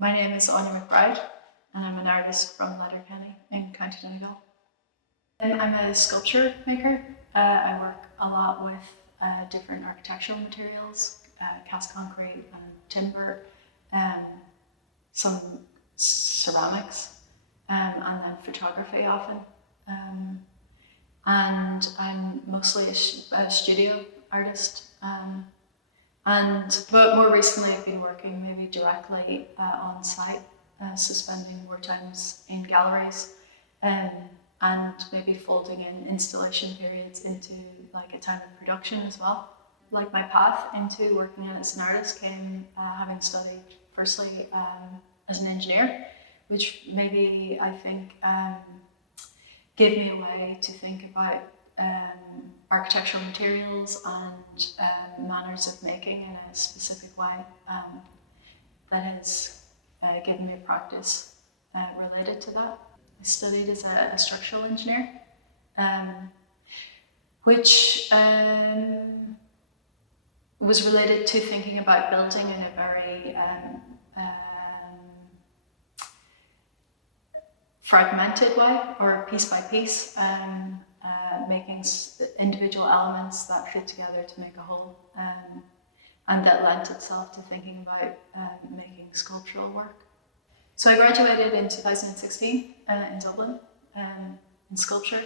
My name is Áine McBride and I'm an artist from Letterkenny in County Donegal. I'm a sculpture maker. I work a lot with different architectural materials, cast concrete and timber, some ceramics, and then photography often. And I'm mostly a studio artist. But more recently I've been working maybe directly on site, so spending more times in galleries, and maybe folding in installation periods into like a time of production as well. Like my path into working as an artist came having studied firstly as an engineer, which maybe I think gave me a way to think about architectural materials and manners of making in a specific way that has given me practice related to that. I studied as a structural engineer, which was related to thinking about building in a very fragmented way, or piece by piece, making individual elements that fit together to make a whole, and that lent itself to thinking about making sculptural work. So I graduated in 2016 in Dublin in sculpture,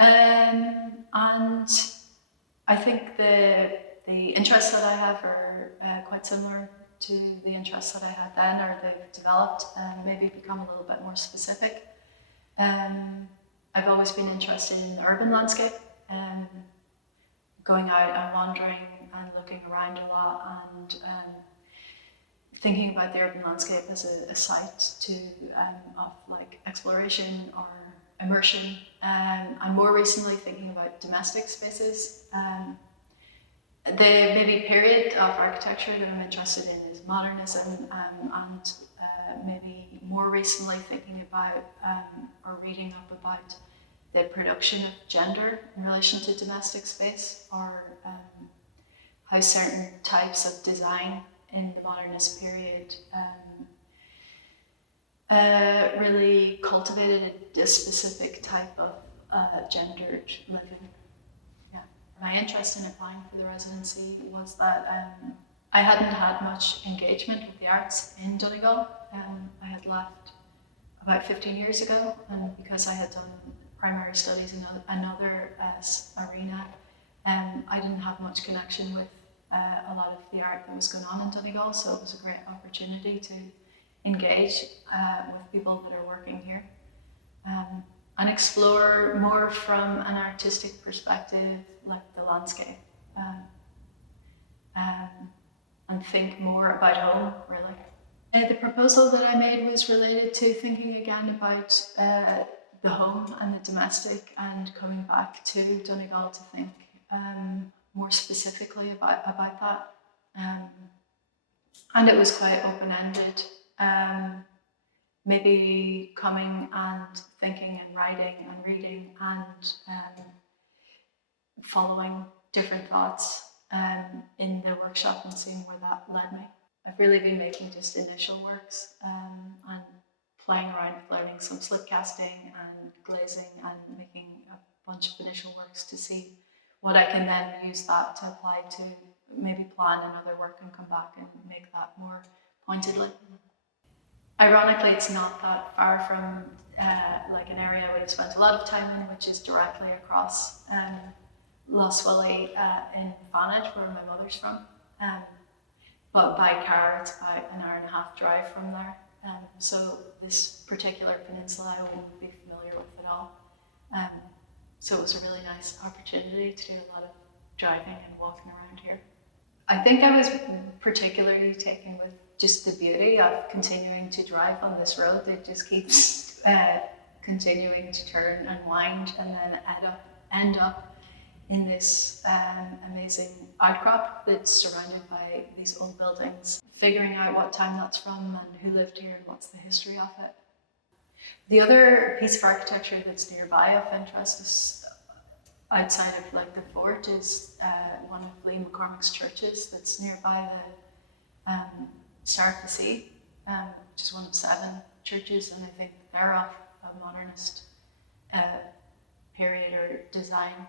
and I think the interests that I have are quite similar to the interests that I had then, or they've developed and maybe become a little bit more specific. I've always been interested in the urban landscape, going out and wandering and looking around a lot, and thinking about the urban landscape as a site of like exploration or immersion, and more recently thinking about domestic spaces. The maybe period of architecture that I'm interested in is modernism, and maybe more recently thinking about or reading up about the production of gender in relation to domestic space, or how certain types of design in the modernist period really cultivated a specific type of gendered living. My interest in applying for the residency was that I hadn't had much engagement with the arts in Donegal. I had left about 15 years ago, and because I had done primary studies in another arena, I didn't have much connection with a lot of the art that was going on in Donegal, so it was a great opportunity to engage with people that are working here. And explore more from an artistic perspective, like the landscape, and think more about home, really. The proposal that I made was related to thinking again about the home and the domestic, and coming back to Donegal to think more specifically about that. And it was quite open-ended. Maybe coming and thinking and writing and reading and following different thoughts in the workshop and seeing where that led me. I've really been making just initial works and playing around with learning some slip casting and glazing and making a bunch of initial works to see what I can then use that to apply to maybe plan another work and come back and make that more pointedly. Ironically, it's not that far from like an area we've spent a lot of time in, which is directly across Loswilly in Fanage, where my mother's from. But by car, it's about an hour and a half drive from there. So this particular peninsula I wouldn't be familiar with at all. So it was a really nice opportunity to do a lot of driving and walking around here. I think I was particularly taken with just the beauty of continuing to drive on this road that just keeps continuing to turn and wind, and then end up in this amazing outcrop that's surrounded by these old buildings. Figuring out what time that's from and who lived here and what's the history of it. The other piece of architecture that's nearby of interest is outside of like the fort is one of Lee McCormick's churches that's nearby the Start of the Sea. which is one of 7 churches, and I think they're of a modernist period or design.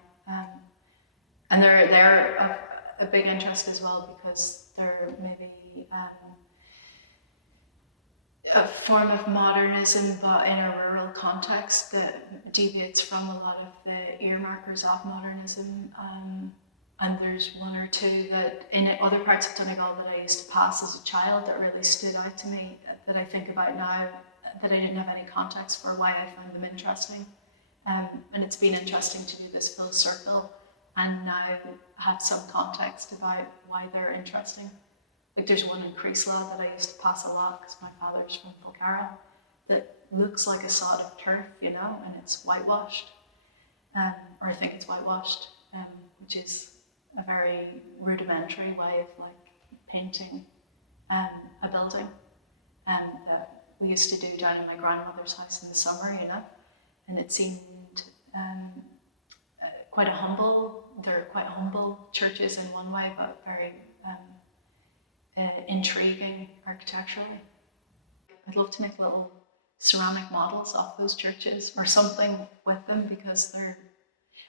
And they're of a big interest as well, because they're maybe a form of modernism, but in a rural context that deviates from a lot of the earmarkers of modernism. And there's 1 or 2 that in other parts of Donegal that I used to pass as a child that really stood out to me, that I think about now, that I didn't have any context for why I found them interesting. And it's been interesting to do this full circle and now have some context about why they're interesting. Like there's 1 in Creaselaw that I used to pass a lot because my father's from Bulgaria, that looks like a sod of turf, you know, and it's whitewashed, or I think it's whitewashed, which is a very rudimentary way of like painting a building, that we used to do down in my grandmother's house in the summer, you know, and it seemed quite a humble. They're quite humble churches in one way, but very intriguing architecturally. I'd love to make little ceramic models of those churches or something with them, because they're,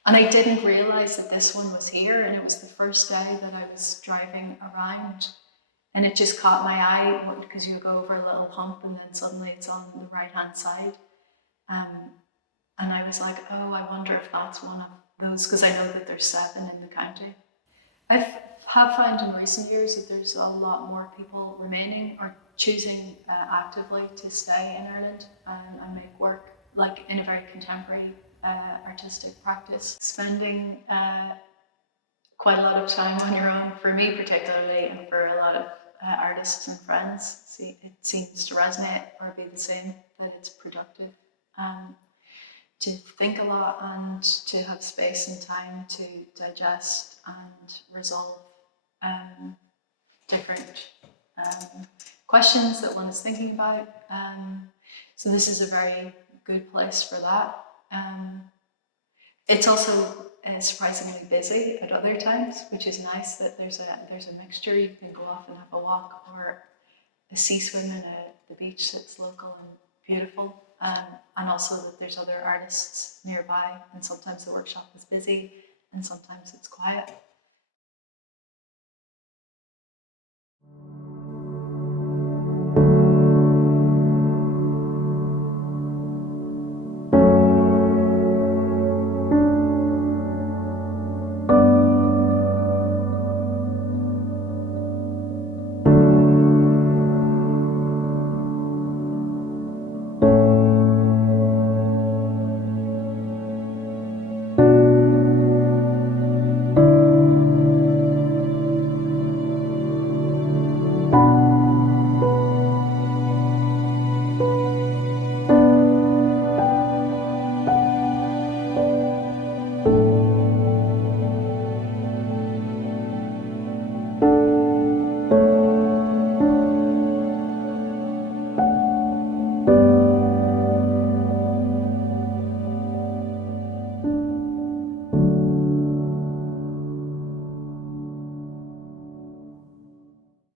and I didn't realize that this one was here, and it was the first day that I was driving around, and it just caught my eye, because you go over a little hump and then suddenly it's on the right hand side, and I was like, oh, I wonder if that's one of those, because I know that there's 7 in the county. Have found in recent years that there's a lot more people remaining or choosing actively to stay in Ireland and make work like in a very contemporary artistic practice. Spending quite a lot of time on your own, for me particularly, and for a lot of artists and friends, it seems to resonate or be the same, that it's productive. To think a lot and to have space and time to digest and resolve different questions that one is thinking about. So this is a very good place for that. It's also surprisingly busy at other times, which is nice, that there's a mixture. You can go off and have a walk or a sea swim in the beach that's local and beautiful. And also that there's other artists nearby, and sometimes the workshop is busy and sometimes it's quiet.